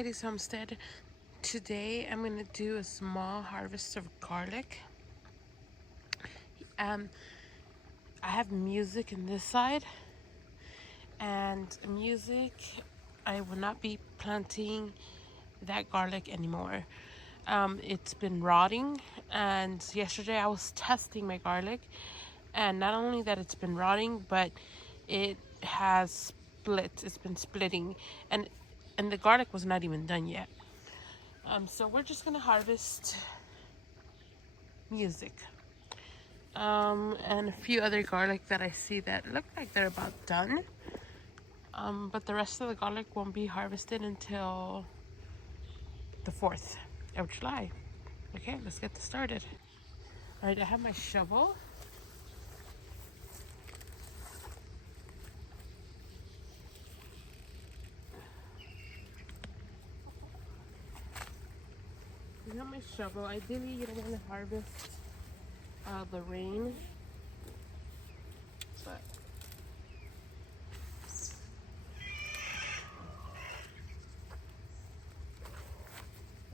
Heidi's Homestead. Today I'm going to do a small harvest of garlic. I have music in this side, and music, I will not be planting that garlic anymore. It's been rotting, and yesterday I was testing my garlic, and not only that it's been rotting, but it has split. It's been splitting, and the garlic was not even done yet. So we're just gonna harvest music and a few other garlic that I see that look like they're about done. But the rest of the garlic won't be harvested until the 4th of July. Okay, let's get this started. All right, I have my shovel. I got my shovel. Ideally, you don't want to harvest the rain, but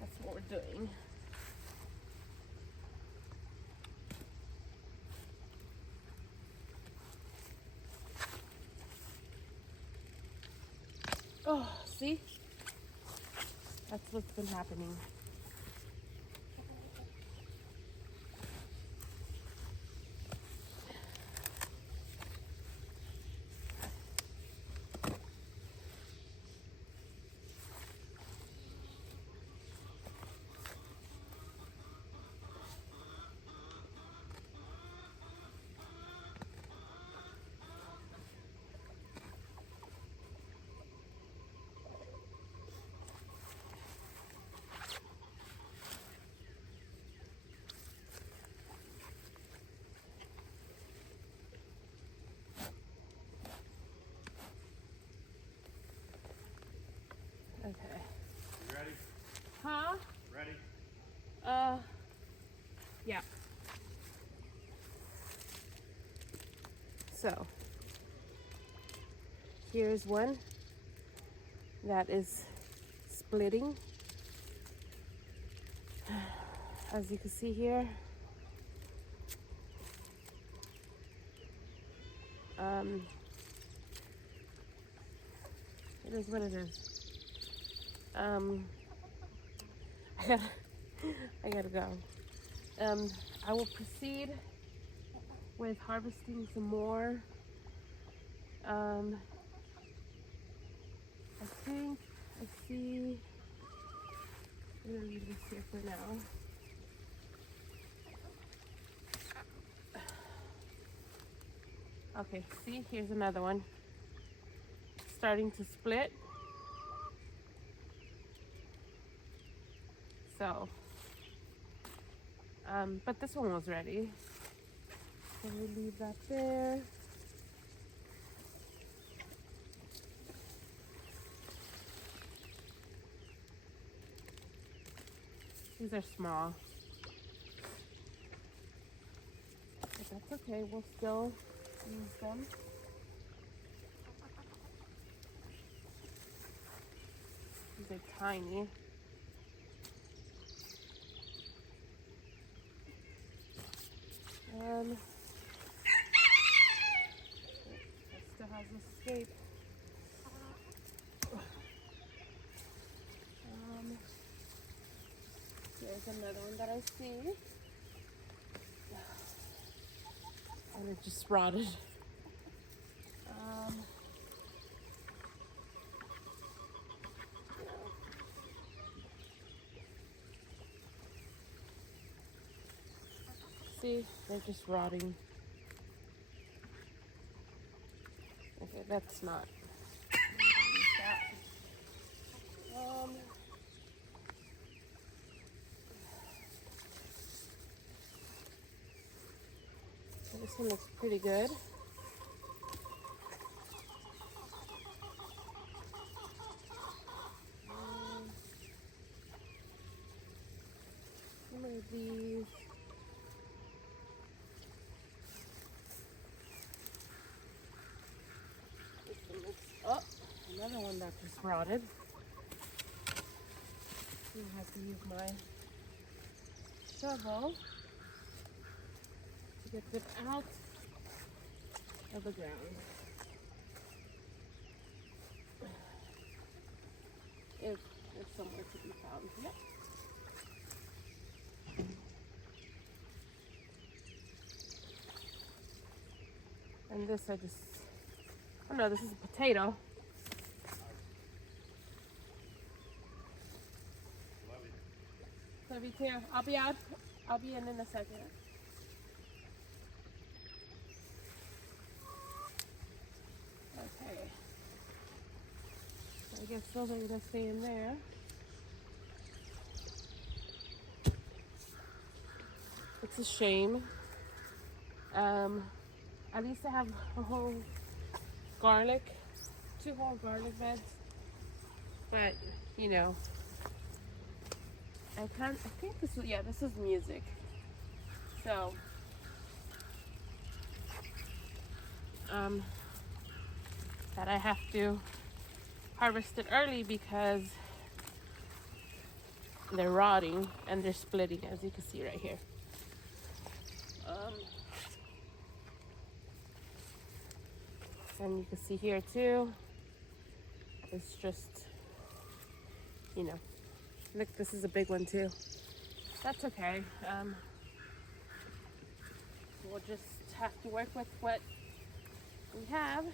that's what we're doing. Oh, see? That's what's been happening. Okay. You ready? Huh? Ready? Yeah. So, here's one that is splitting. As you can see here, it is what it is. I gotta, I gotta go. I will proceed with harvesting some more. I think I see. I'm gonna leave this here for now. Okay, see, here's another one. Starting to split. So, but this one was ready. So we leave that there. These are small. But that's okay, we'll still use them. These are tiny. That still has escaped. Here's another one that I see. And it just rotted. See, they're just rotting. Okay, that's not. This one looks pretty good. Some of these. This one looks, oh, another one that just rotted. I have to use my shovel to get them out of the ground. If there's somewhere to be found. Yep. And this I just, oh no, this is a potato. Love you too. I'll be out. I'll be in a second. Okay. I guess those are gonna stay in there. It's a shame. At least I have a whole garlic, 2 whole garlic beds. But you know, I think this is music. So that I have to harvest it early because they're rotting and they're splitting, as you can see right here. And you can see here too, it's just, you know, look, this is a big one too. That's okay. We'll just have to work with what we have.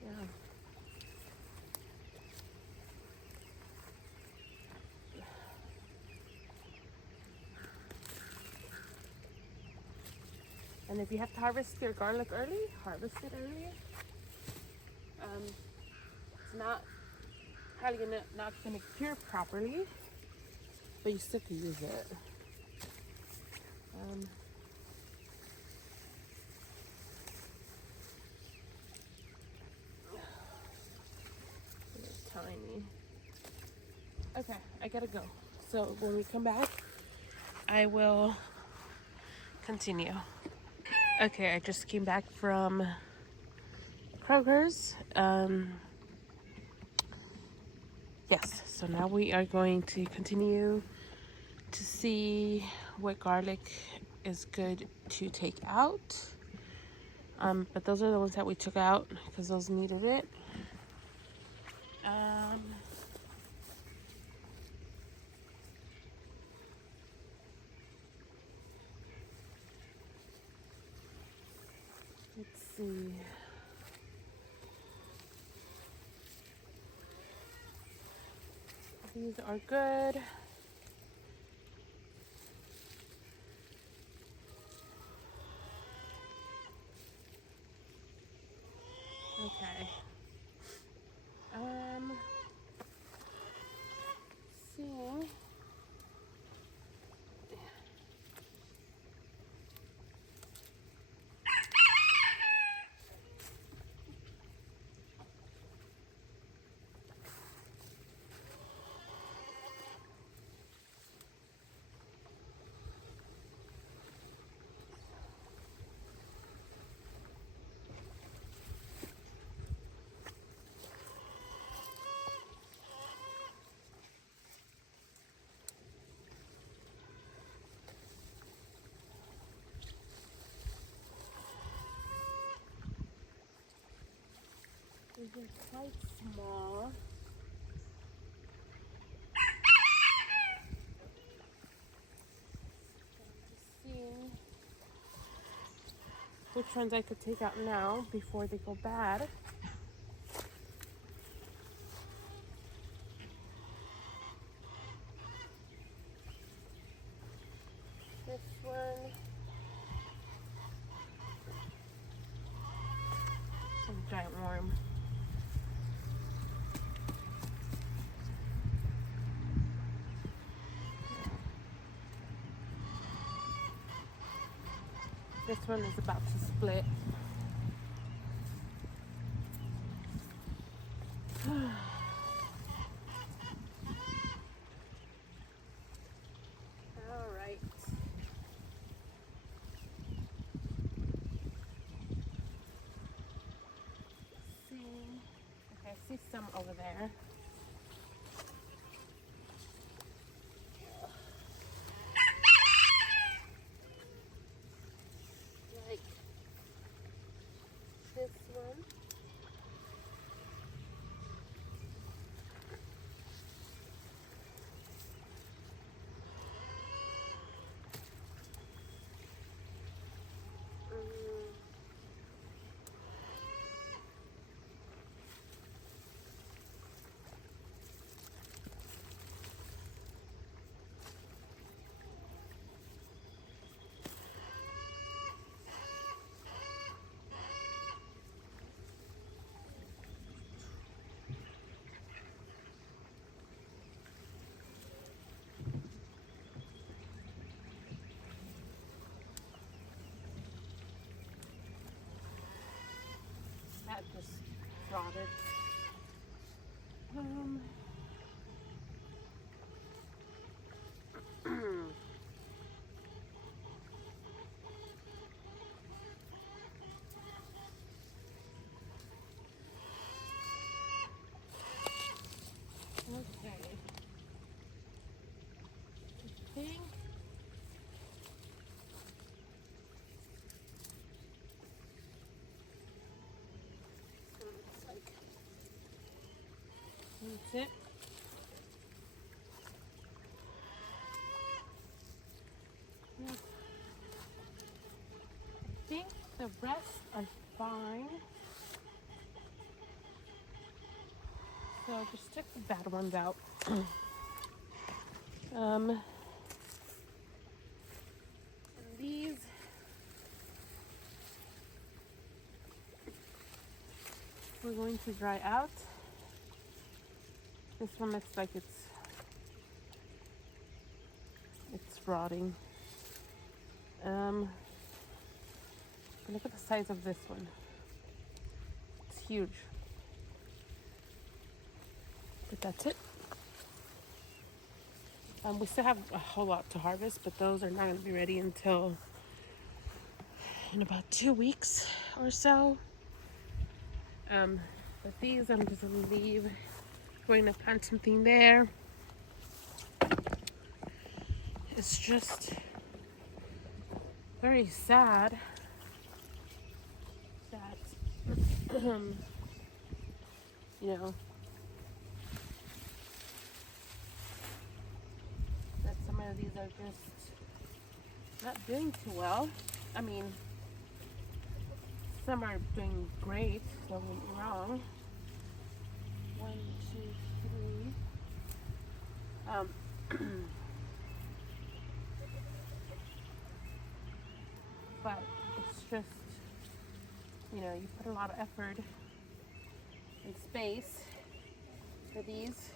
Yeah. And if you have to harvest your garlic early, harvest it early. It's probably not gonna cure properly, but you still can use it. It's tiny. Okay, I gotta go. So when we come back, I will continue. Okay, I just came back from Kroger's. Yes, so now we are going to continue to see what garlic is good to take out. But those are the ones that we took out because those needed it. Let's see. These are good. Okay. See. These are quite small. Just seeing which ones I could take out now before they go bad. This one. A giant worm. This one is about to split. All right. see some over there. Like this one. That just rotted. Okay. I think looks like that's it. Yep. I think the rest are fine. So just took the bad ones out. And these we're going to dry out. This one looks like it's rotting. Look at the size of this one. It's huge. But that's it. We still have a whole lot to harvest, but those are not going to be ready until in about 2 weeks or so. But these I'm just going to leave. Going to plant something there. It's just very sad that you know, that some of these are just not doing too well. I mean, some are doing great, don't get me wrong. 1, 2, 3. But it's just, you know, you put a lot of effort and space for these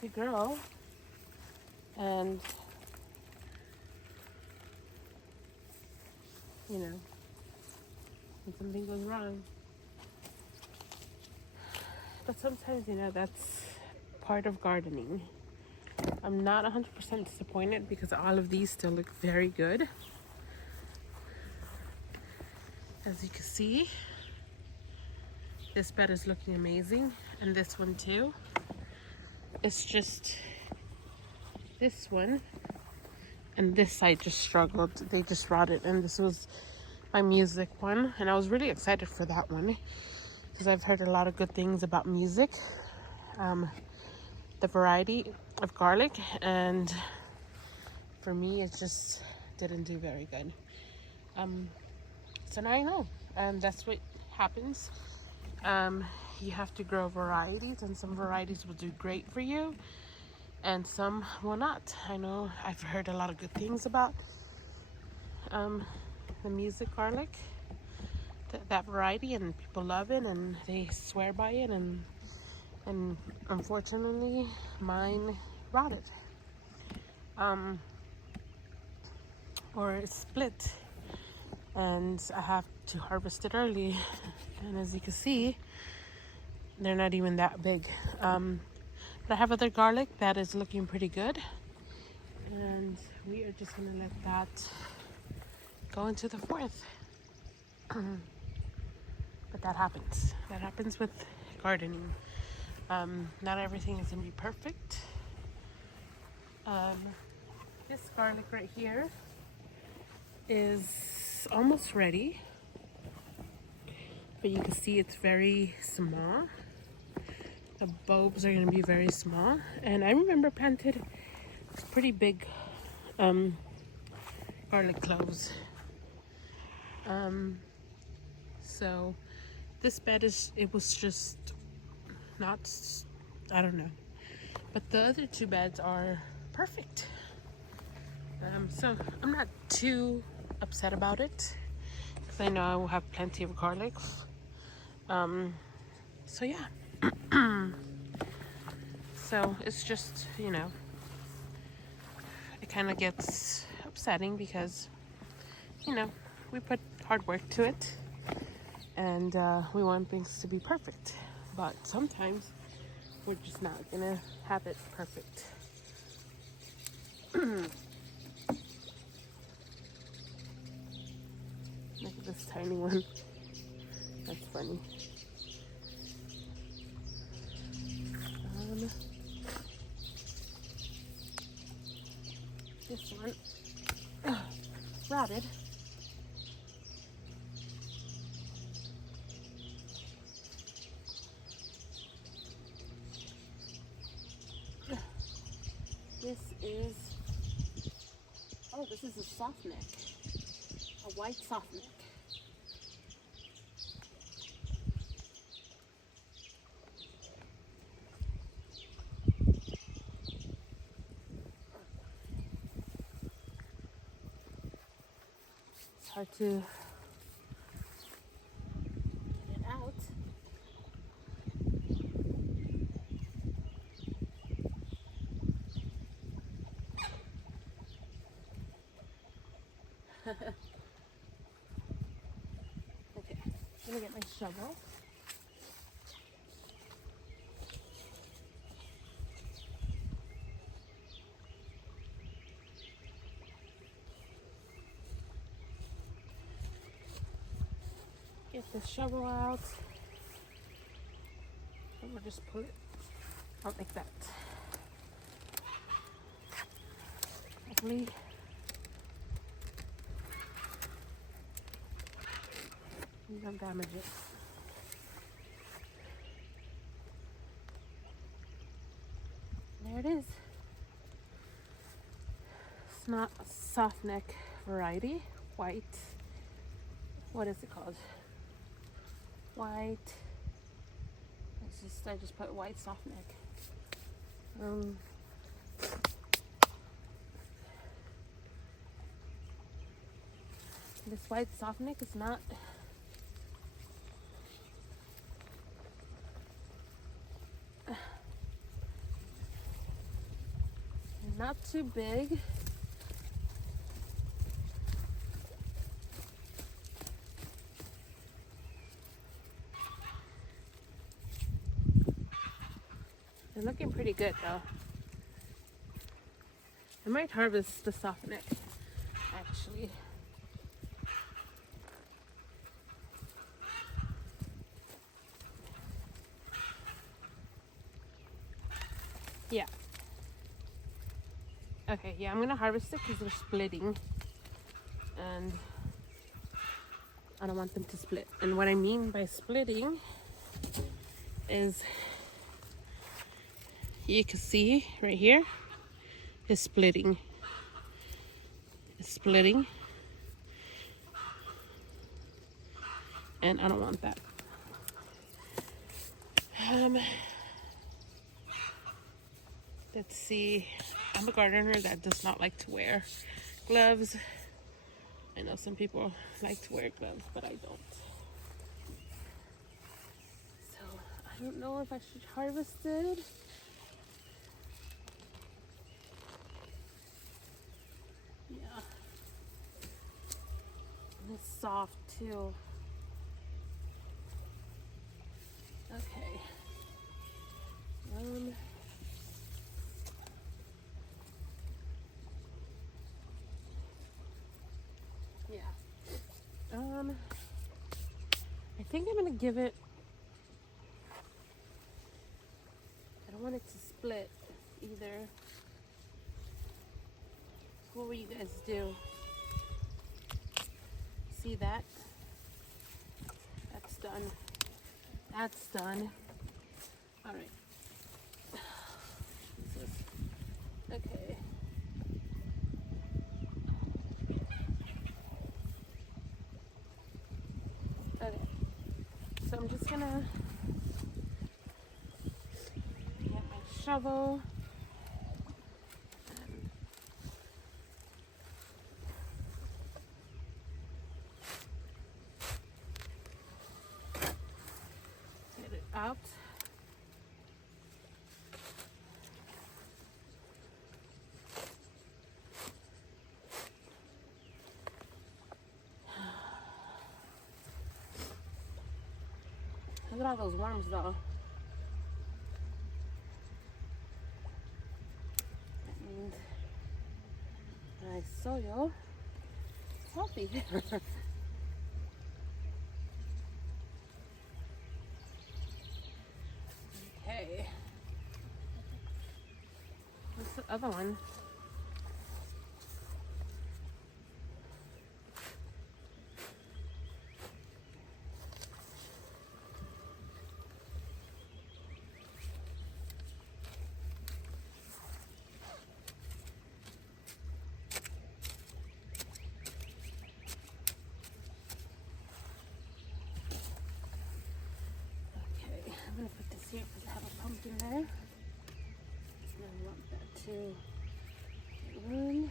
to grow, and you know, when something goes wrong. But sometimes, you know, that's part of gardening. I'm not 100% disappointed because all of these still look very good. As you can see, this bed is looking amazing, and this one too. It's just this one and this side just struggled. They just rotted, and this was my music one, and I was really excited for that one because I've heard a lot of good things about music, the variety of garlic, and for me it just didn't do very good. So now I know, and that's what happens. You have to grow varieties, and some varieties will do great for you and some will not. I know I've heard a lot of good things about the music garlic, that variety, and people love it and they swear by it, and unfortunately mine rotted, or it split, and I have to harvest it early, and as you can see, they're not even that big. But I have other garlic that is looking pretty good, and we are just gonna let that go into the 4th. But that happens. That happens with gardening. Not everything is gonna be perfect. Um, this garlic right here is almost ready, but you can see it's very small. The bulbs are gonna be very small, and I remember planted pretty big garlic cloves. So this bed it was just not, I don't know, but the other two beds are perfect. So I'm not too upset about it because I know I will have plenty of garlics. So yeah. So it's just, it kind of gets upsetting because, we put hard work to it and we want things to be perfect. But sometimes we're just not gonna have it perfect. Look at this tiny one. That's funny. This one, rotted. This is, oh, this is a soft neck, a white soft neck. It's hard to get it out. Okay, I'm gonna get my shovel. Get the shovel out. And we'll just pull it out like that. Hopefully we don't damage it. There it is. It's not a soft neck variety. White. What is it called? White. I just put white soft neck. This white soft neck is not too big. They're looking pretty good though. I might harvest the soft neck actually. Yeah. Okay, yeah, I'm gonna harvest it because they're splitting and I don't want them to split. And what I mean by splitting is you can see right here is splitting. It's splitting. And I don't want that. Let's see. I'm a gardener that does not like to wear gloves. I know some people like to wear gloves, but I don't. So I don't know if I should harvest it. Yeah. And it's soft too. Okay. Yeah. I think I'm gonna give it, I don't want it to split either. So what will you guys do? See that? That's done. That's done. All right. Okay. Okay. So I'm just gonna get my shovel. Get it out. Look at all those worms though. That means my soil is healthy. Okay. What's the other one? I'm gonna put this here because I have a pumpkin there. And I want that to run.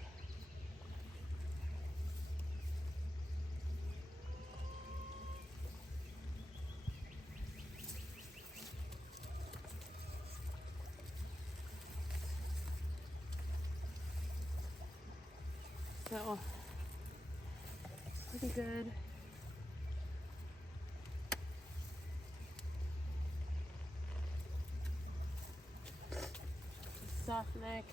So, pretty good. Soft neck.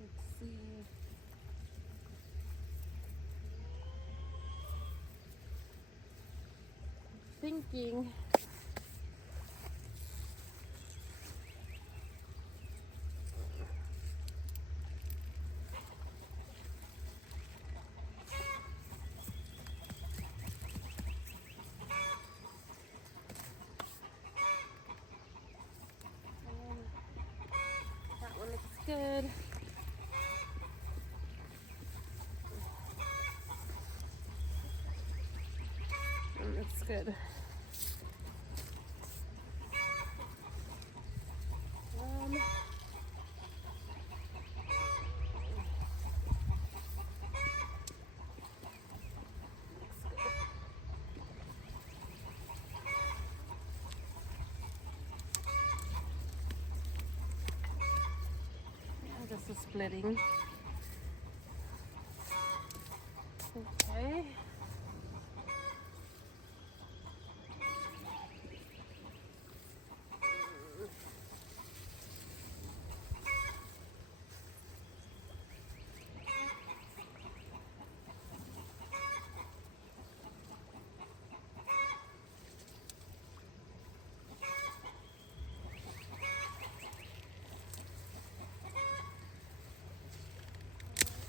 Let's see. Thinking. That one looks good. That looks good. This is splitting. Okay.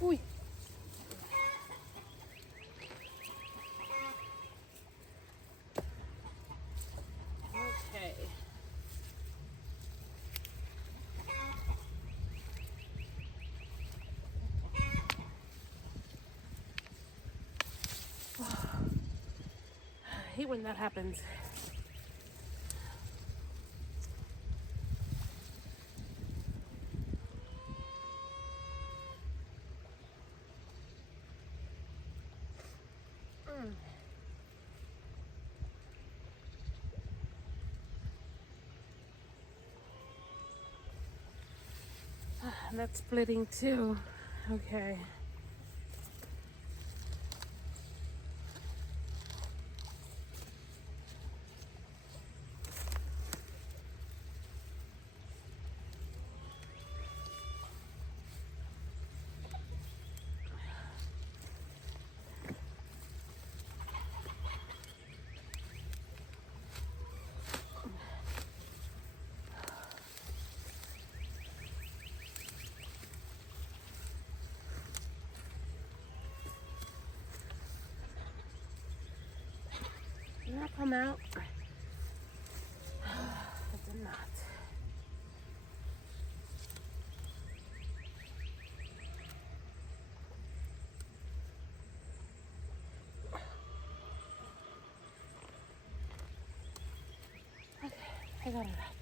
Uy. Okay. I hate when that happens. That's splitting too. Okay. Did not come out. It did not. Okay, I got it out.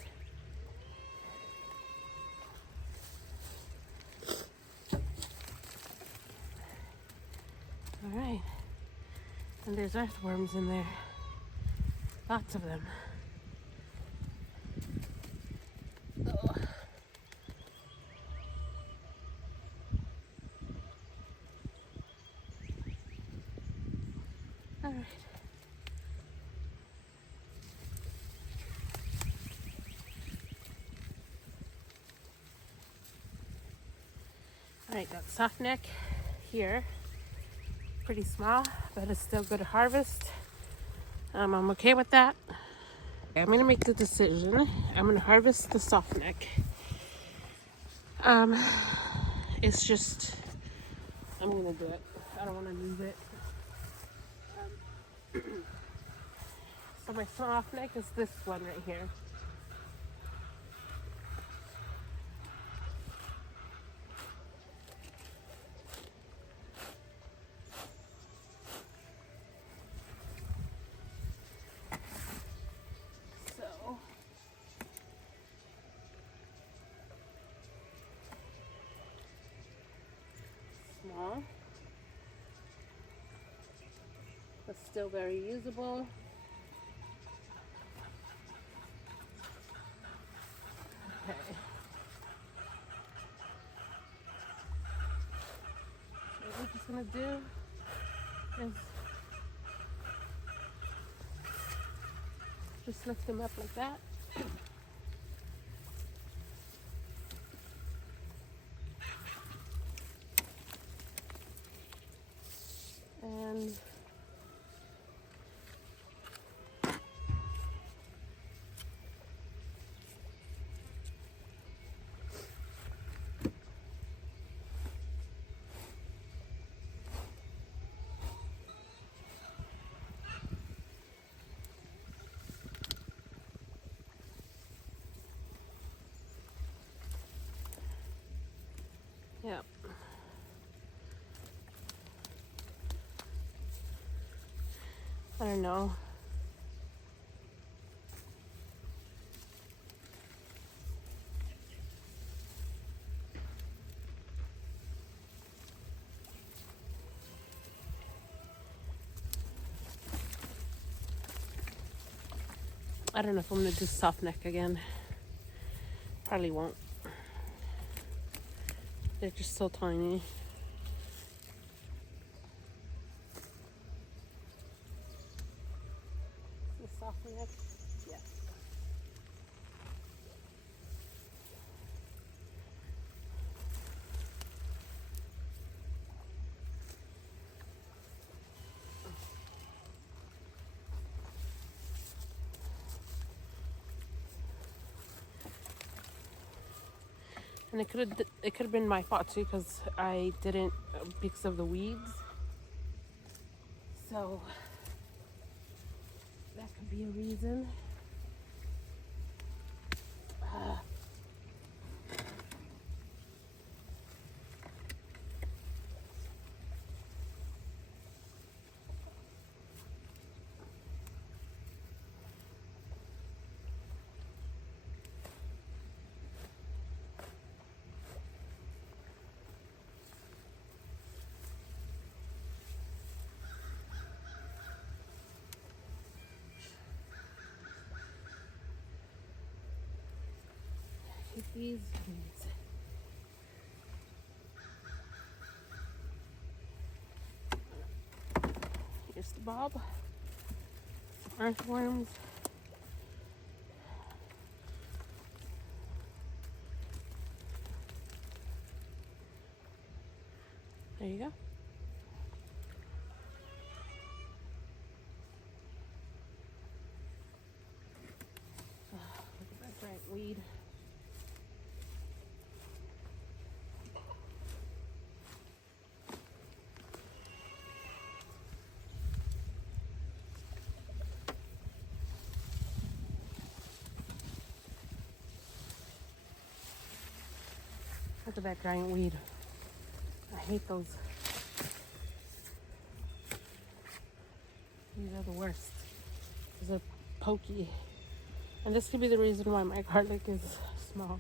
All right, and there's earthworms in there. Lots of them. Oh. All right. All right, got softneck here. Pretty small, but it's still good to harvest. I'm okay with that. I'm gonna make the decision. I'm gonna harvest the softneck. It's just, I'm gonna do it. I don't want to lose it. So my softneck is this one right here. So small, but still very usable. Okay. What we're just gonna do is just lift them up like that. And yep. I don't know. I don't know if I'm gonna do soft neck again. Probably won't. They're just so tiny. The soft neck, yeah. And it could have been my fault too, because I didn't, because of the weeds. So that could be a reason. Take these weeds. Here's the bulb. Earthworms. There you go. Look at that giant weed. Look at that giant weed. I hate those. These are the worst. These are pokey. And this could be the reason why my garlic is small.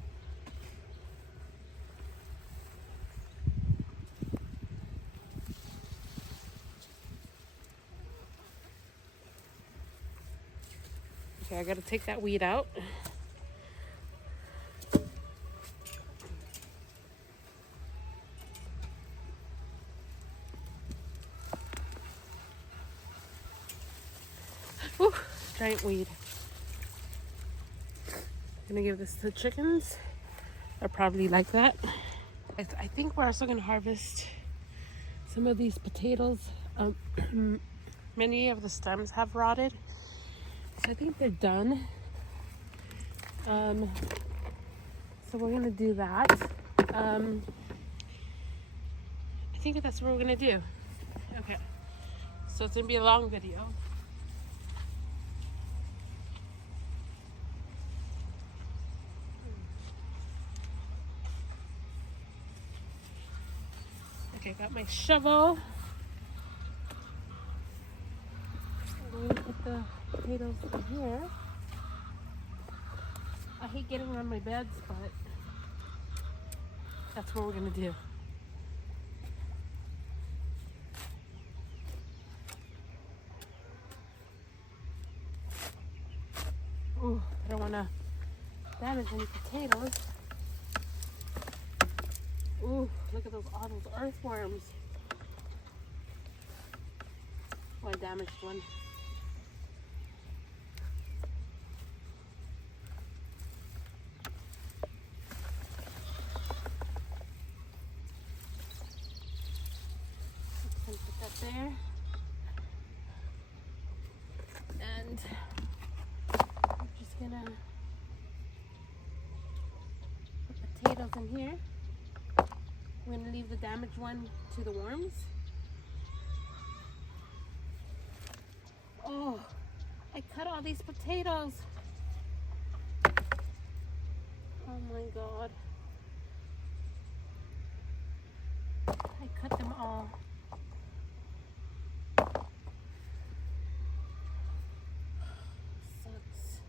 Okay, I gotta take that weed out. Whew, giant weed. Gonna give this to the chickens. They're probably like that. I think we're also gonna harvest some of these potatoes. Many of the stems have rotted, so I think they're done. So we're gonna do that. I think that's what we're gonna do. Okay, so it's gonna be a long video. Okay, got my shovel. I'm gonna put the potatoes in here. I hate getting on my beds, but that's what we're gonna do. Ooh, I don't wanna damage any potatoes. Ooh, look at all those earthworms. Oh, I damaged one. Put that there. And I'm just gonna put potatoes in here. I'm gonna leave the damaged one to the worms. Oh, I cut all these potatoes. Oh my God. I cut them all. Sucks.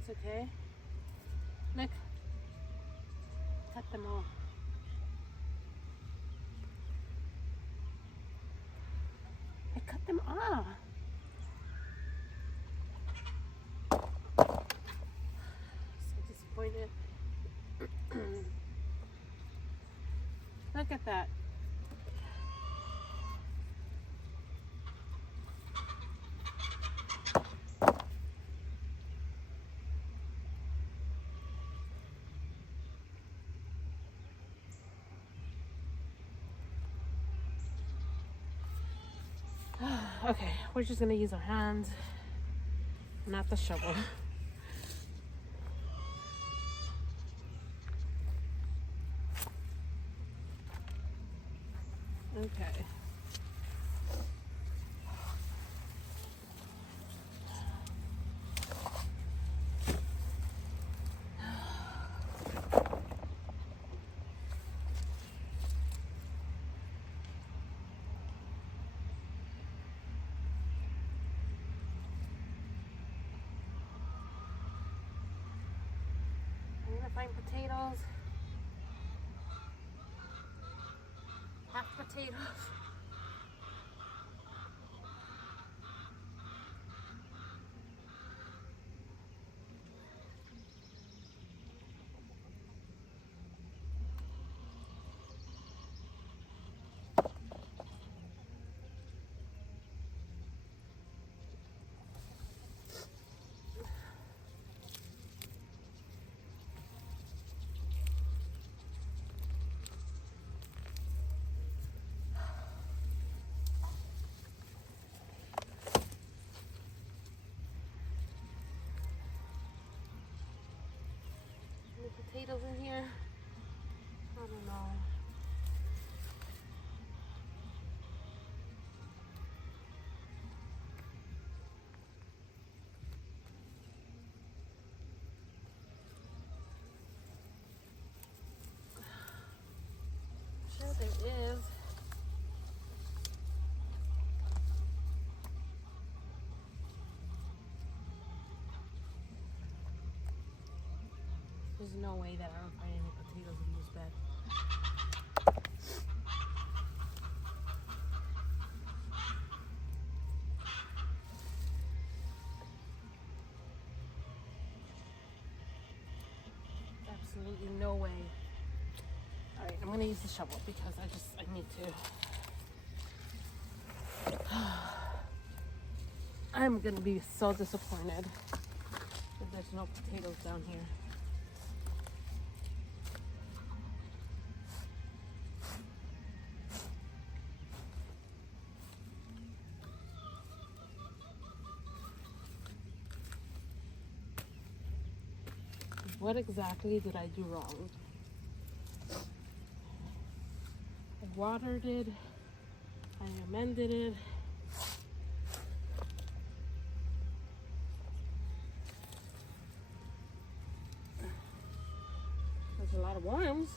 It's okay. Look. Cut them all. I cut them off. So disappointed. Look at that. Okay, we're just gonna use our hands, not the shovel. Okay. I'm gonna find potatoes. Half potatoes. Potatoes in here. I don't know. There's no way that I don't find any potatoes in this bed. Absolutely no way. All right, I'm gonna use the shovel because I need to. I'm gonna be so disappointed that there's no potatoes down here. What exactly did I do wrong? I watered it, I amended it. There's a lot of worms.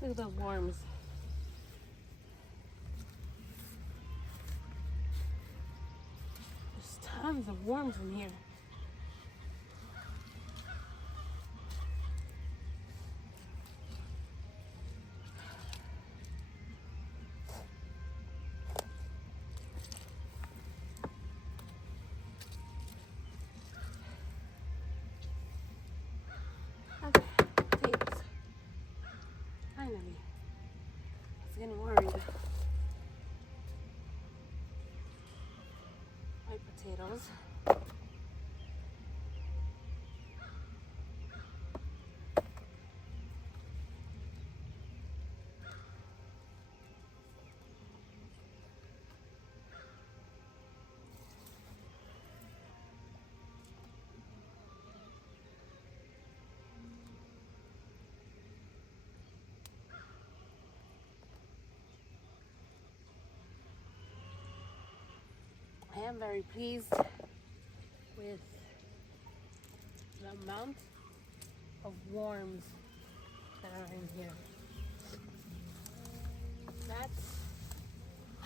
Look at those worms. There's tons of worms in here. Okay, potatoes. Finally. I was getting worried. White potatoes. I am very pleased with the amount of worms that are in here. That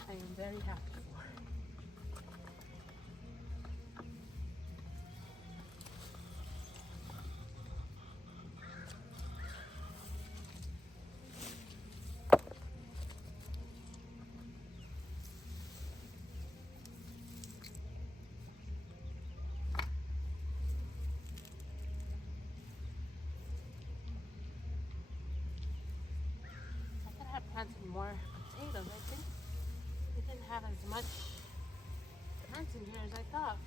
I am very happy for. I could have planted more potatoes. I think we didn't have as much plants in here as I thought.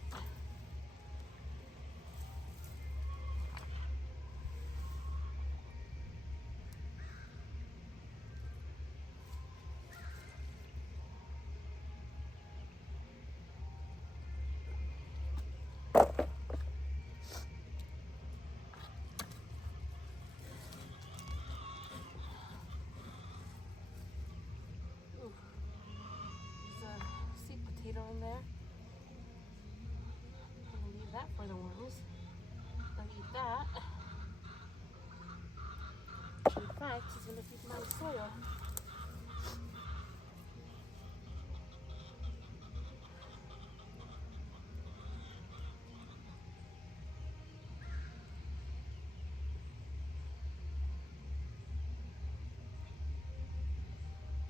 Ooh, there's a sweet potato in there. I'm gonna leave that for the worms. I'll eat that. In fact, it's gonna feed my soil.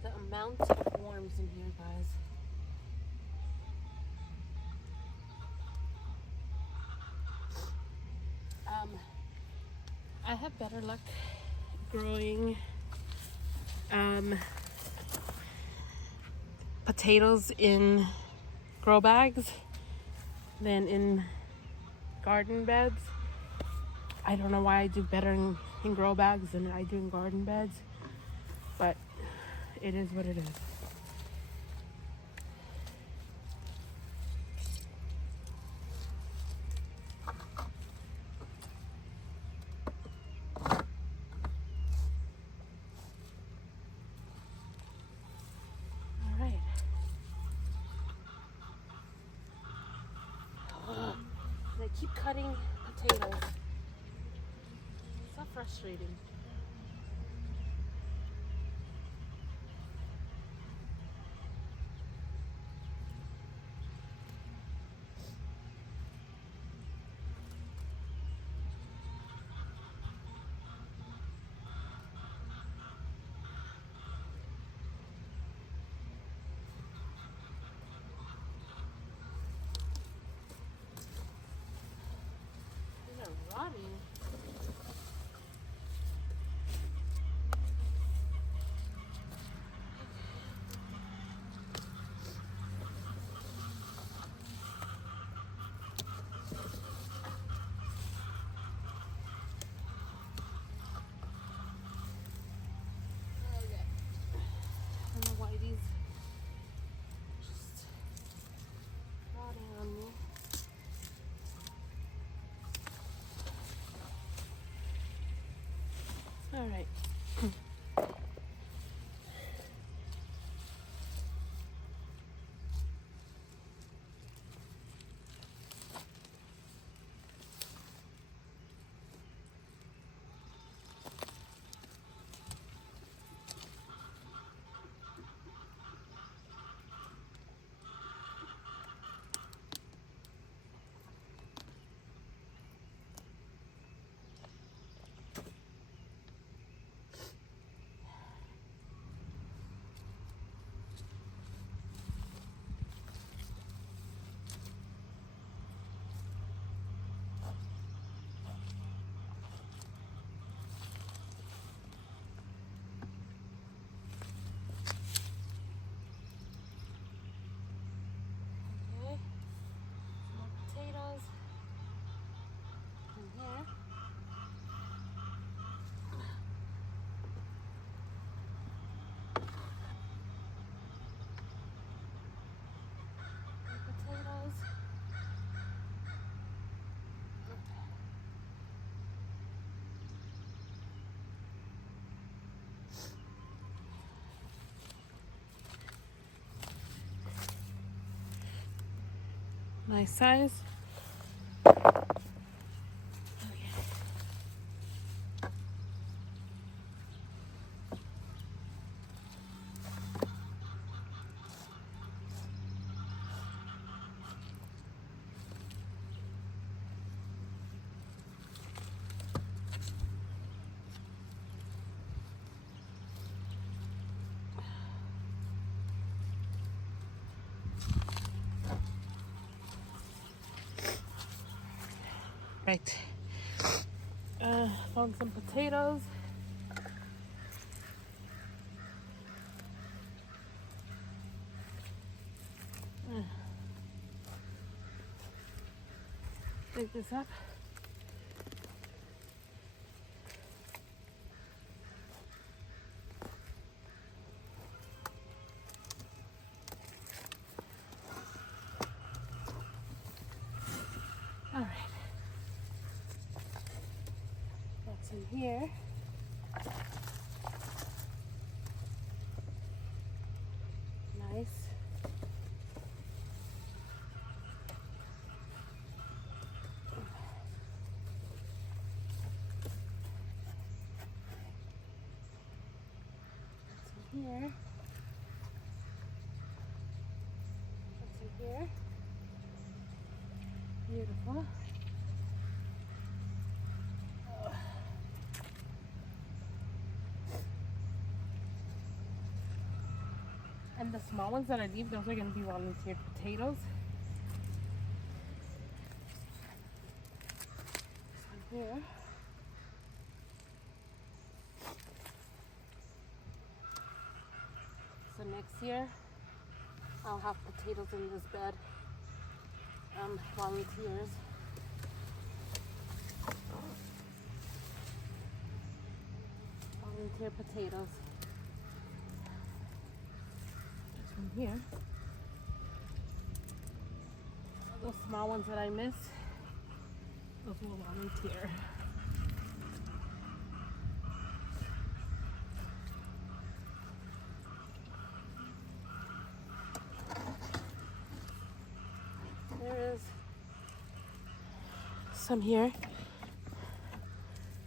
The amount of worms in here, guys. I have better luck growing potatoes in grow bags than in garden beds. I don't know why I do better in grow bags than I do in garden beds, but it is what it is. And I keep cutting potatoes. So frustrating. right. Okay. More potatoes in here. More potatoes. Nice size. Right. Found some potatoes. Dig this up. All right. That's in here. Nice. That's in here. That's in here. Beautiful. And the small ones that I leave, those are going to be volunteered potatoes. So here. So next year, I'll have potatoes in this bed. Volunteers. Volunteer potatoes. There's one here. Those small ones that I missed, those will volunteer. There is some here.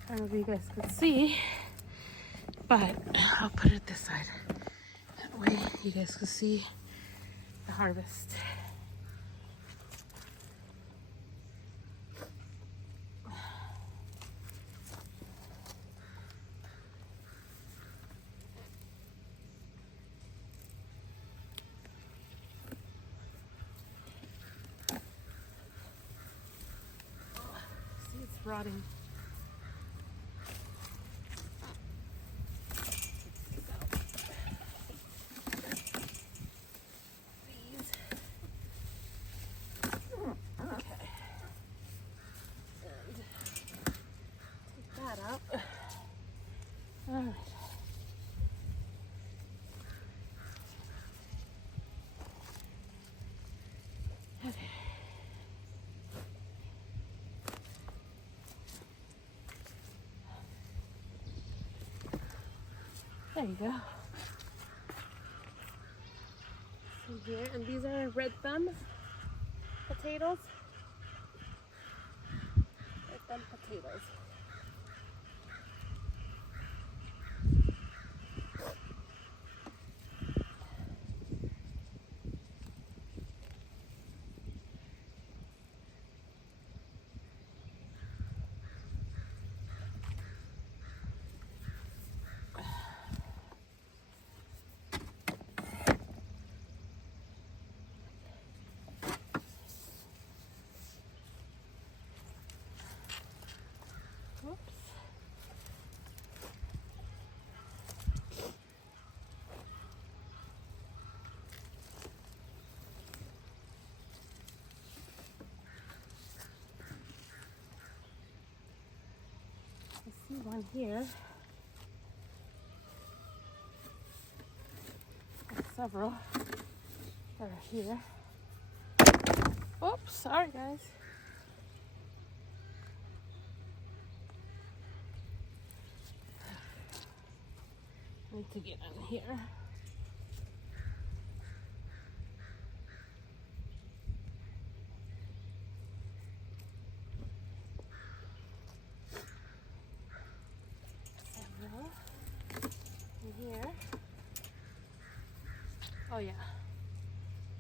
I don't know if you guys could see, but I'll put it this side. That way you guys can see the harvest. See, it's rotting. Alright. Okay. There you go. Some here, and these are red thumb potatoes. Red thumb potatoes. Oops. I see one here. There's several that are here. Oops, sorry guys. I need to get in here. Several in here. Oh yeah,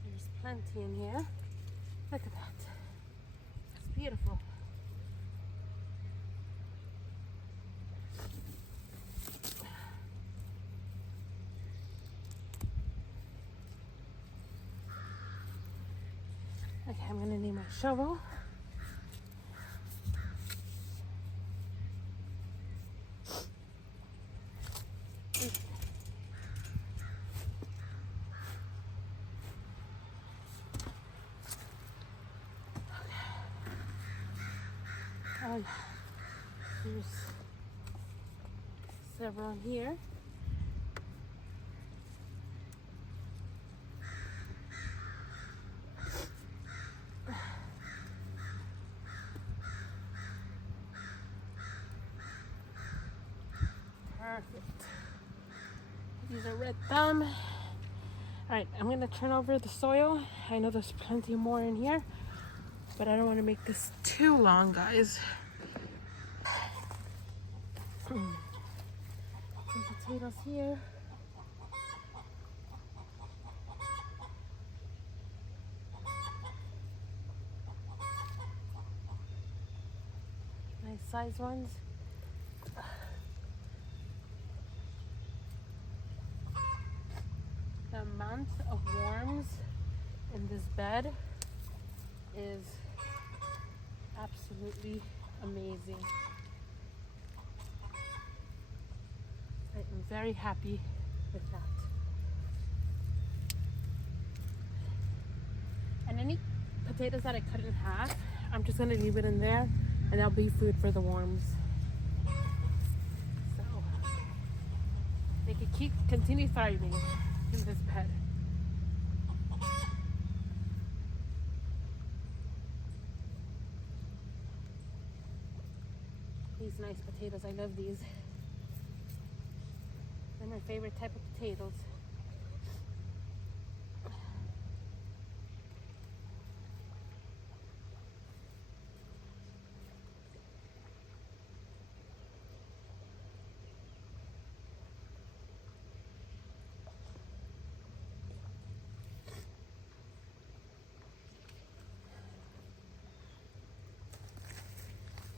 there's plenty in here. Look at that. It's beautiful. Okay, I'm gonna need my shovel. Oh yeah, there's several in here. Perfect. These are red thumb. All right, I'm gonna turn over the soil. I know there's plenty more in here, but I don't want to make this too long, guys. Some potatoes here. Nice size ones. The amount of worms in this bed is absolutely amazing. I am very happy with that. And any potatoes that I cut in half, I'm just gonna leave it in there and that'll be food for the worms. So they can continue thriving in this bed. These nice potatoes, I love these. They're my favorite type of potatoes.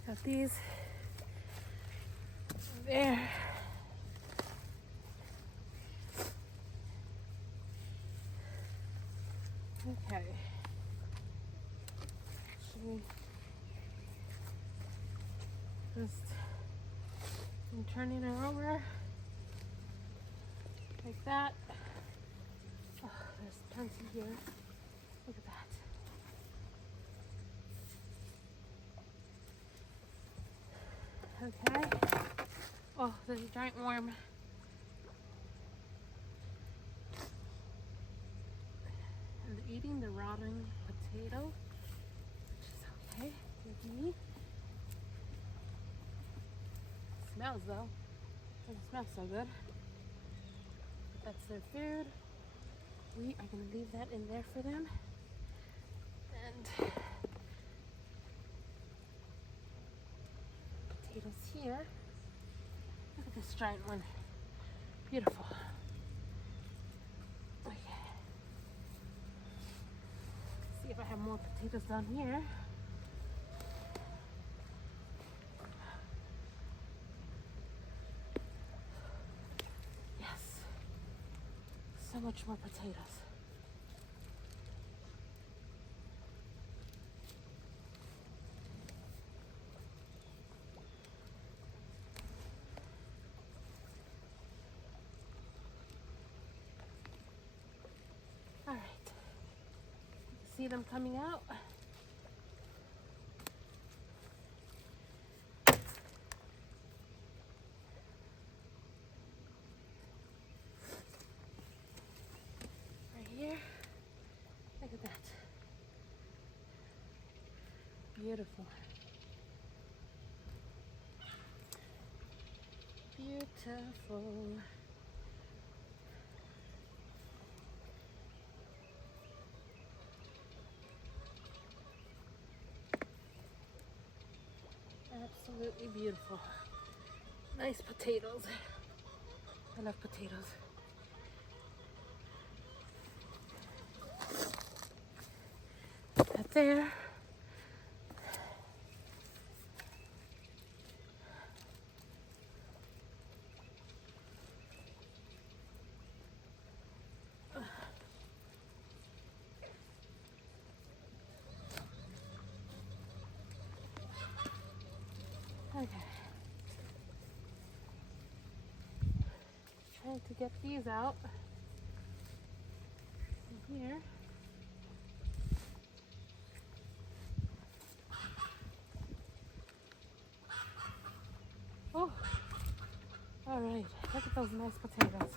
Got these there. Okay. Actually, just I'm turning her over like that. Oh, there's plenty here. Look at that. Okay. Oh, there's a giant worm. And eating the rotten potato, which is okay with me. Smells though. Doesn't smell so good. That's their food. We are going to leave that in there for them. And potatoes here. Look at this giant one. Beautiful. Okay. See if I have more potatoes down here. Yes. So much more potatoes. All right. See them coming out? Right here. Look at that. Beautiful. Beautiful. Absolutely beautiful. Nice potatoes. I love potatoes. Put that there. Okay. Trying to get these out from here. Oh, all right. Look at those nice potatoes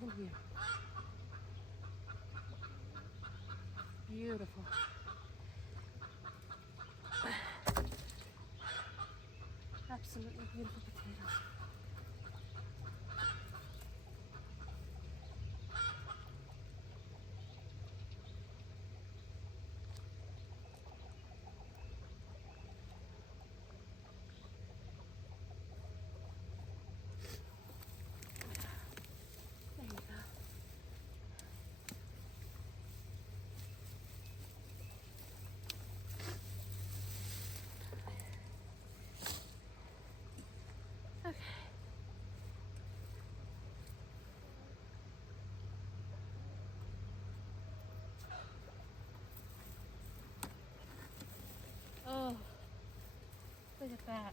in here. Beautiful. Absolutely beautiful potatoes. There you go. Okay. Oh, look at that.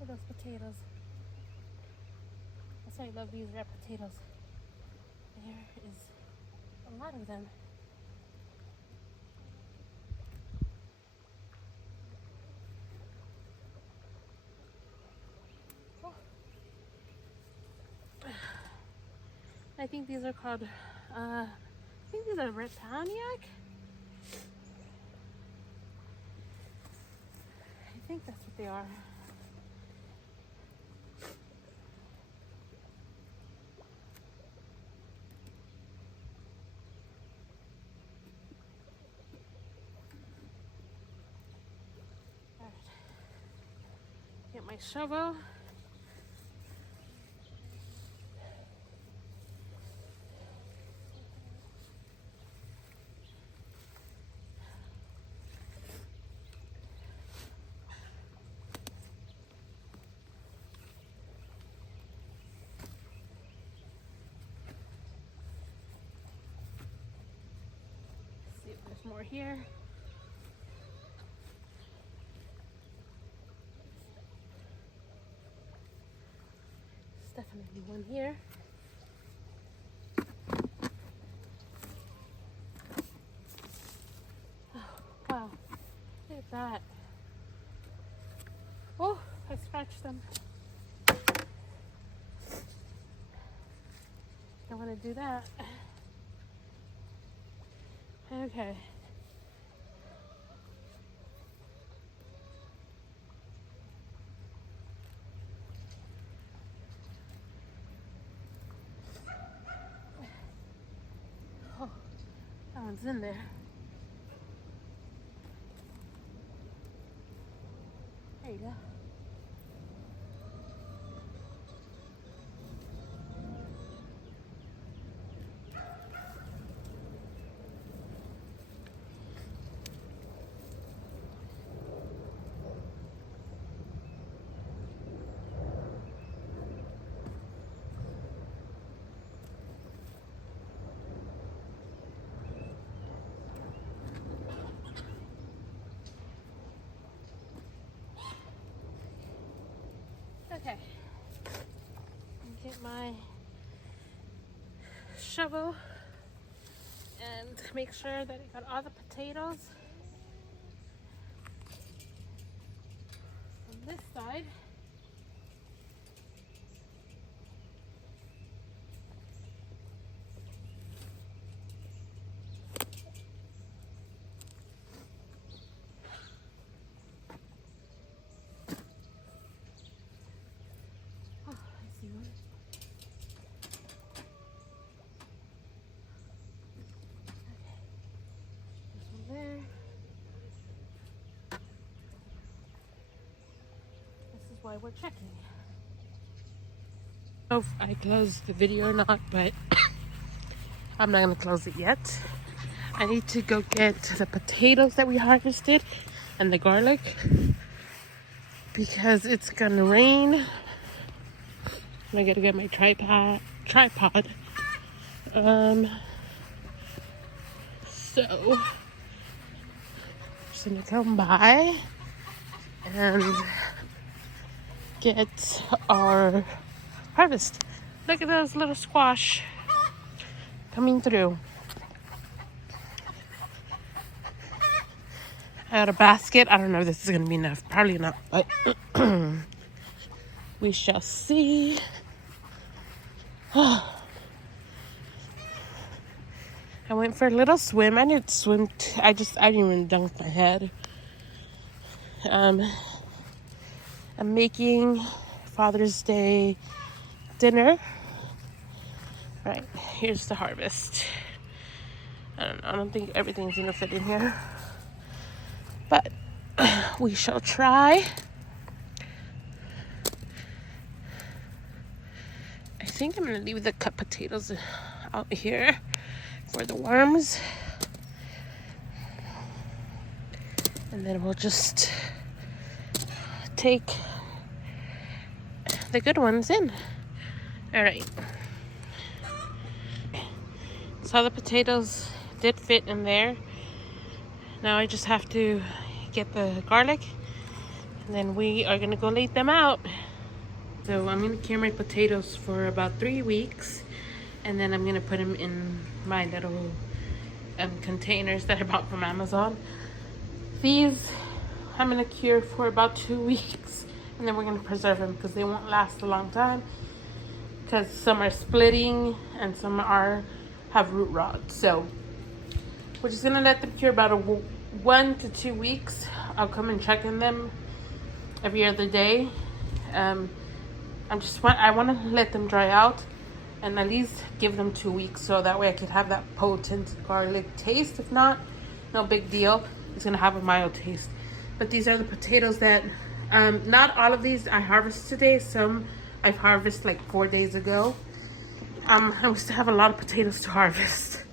Look at those potatoes. That's why I love these red potatoes. There is a lot of them. Oh. I think these are called, I think these are red Pontiac. I think that's what they are. All right. Get my shovel. See if there's more here. There's definitely one here. Oh, wow, look at that. Oh, I scratched them. Don't want to do that. Okay. one's in there. There you go. Okay, get my shovel and make sure that I got all the potatoes on this side. Why we're checking. I don't know if I closed the video or not, but I'm not gonna close it yet. I need to go get the potatoes that we harvested and the garlic because it's gonna rain. I gotta get my tripod. So just gonna come by and get our harvest. Look at those little squash coming through. I got a basket. I don't know if this is gonna be enough. Probably not, but we shall see. I went for a little swim. I didn't swim. I didn't even dunk my head. I'm making Father's Day dinner. Right, here's the harvest. I don't know. I don't think everything's gonna fit in here, but we shall try. I think I'm gonna leave the cut potatoes out here for the worms, and then we'll just take the good ones in. All right. So the potatoes did fit in there. Now I just have to get the garlic, and then we are gonna go lay them out. So I'm gonna carry my potatoes for about 3 weeks, and then I'm gonna put them in my little containers that I bought from Amazon. These I'm gonna cure for about 2 weeks, and then we're gonna preserve them because they won't last a long time, because some are splitting and some have root rot. So we're just gonna let them cure about 1 to 2 weeks. I'll come and check in them every other day. I want to let them dry out and at least give them 2 weeks, so that way I could have that potent garlic taste. If not, no big deal. It's gonna have a mild taste. But these are the potatoes that, not all of these I harvest today. Some I've harvested like 4 days ago. And we still have a lot of potatoes to harvest.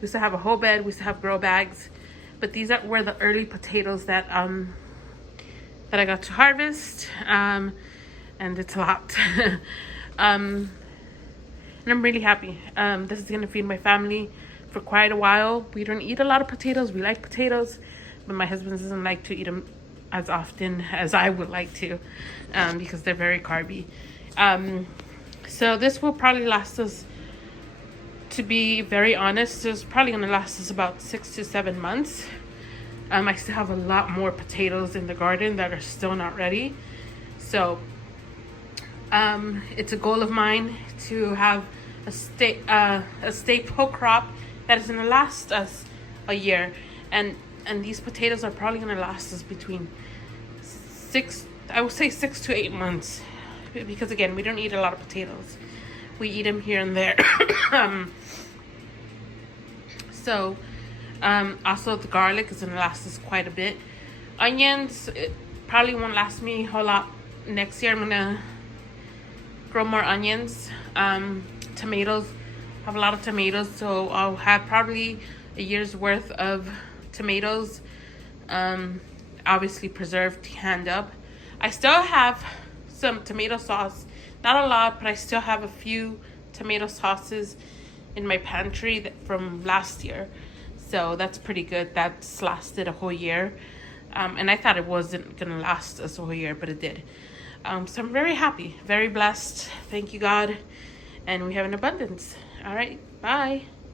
We still have a whole bed. We still have grow bags. But these were the early potatoes that I got to harvest. And it's a lot. And I'm really happy. This is gonna feed my family for quite a while. We don't eat a lot of potatoes. We like potatoes, but my husband doesn't like to eat them as often as I would like to, because they're very carby. So this will probably last us, to be very honest, it's probably gonna last us about 6 to 7 months. I still have a lot more potatoes in the garden that are still not ready. So it's a goal of mine to have a staple crop that is gonna last us a year, and these potatoes are probably gonna last us between 6 to 8 months, because again, we don't eat a lot of potatoes. We eat them here and there. So Also, the garlic is gonna last us quite a bit. Onions, it probably won't last me a whole lot. Next year, I'm gonna grow more onions. Tomatoes, I have a lot of tomatoes, so I'll have probably a year's worth of tomatoes. Obviously preserved, canned up. I still have some tomato sauce, not a lot, but I still have a few tomato sauces in my pantry from last year, so that's pretty good. That's lasted a whole year, and I thought it wasn't gonna last us a whole year, but it did. So I'm very happy, very blessed. Thank you, God, and we have an abundance. All right, bye.